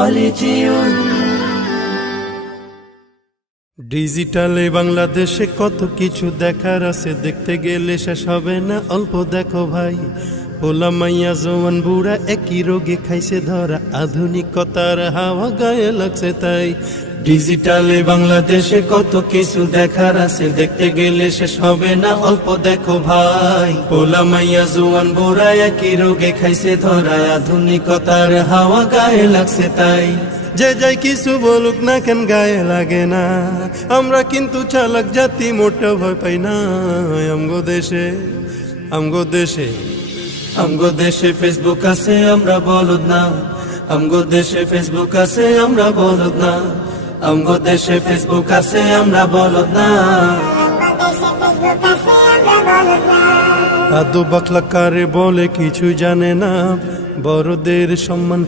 মালিজিয়ন। ডিজিটালে বাংলাদেশে কত কিছু দেখার আছে, দেখতে গেলে শেষ হবে না, অল্প দেখো ভাই। পোলা মাইয়া জওয়ান বুড়া একই রোগে খাইছে ধরা, আধুনিকতার হাওয়া গায়ে লাগছে তাই। ডিজিটালে বাংলাদেশে কত কিছু দেখার আছে, দেখতে গেলে শেষ হবে না, অল্প দেখো ভাই। পোলা মাইয়া জওয়ান বুড়া একই রোগে খাইছে ধরা, আধুনিকতার হাওয়া গায়ে লাগছে তাই। যে যাই কিছু বলুক না কেন গায়ে লাগে না, আমরা কিন্তু চালাক জাতি, মোটেও ভয় পাই না। আমগো দেশে আমগো দেশে আমগো দেশে ফেসবুক আছে, আমরা বলদ না। আমগো দেশে ফেসবুক আছে, আমরা বলদ না। আমগো দেশে ফেসবুক আছে, আমরা বলদ না। আদব আখলাক কারে বলে কিছু জানে না, বড়দের সম্মান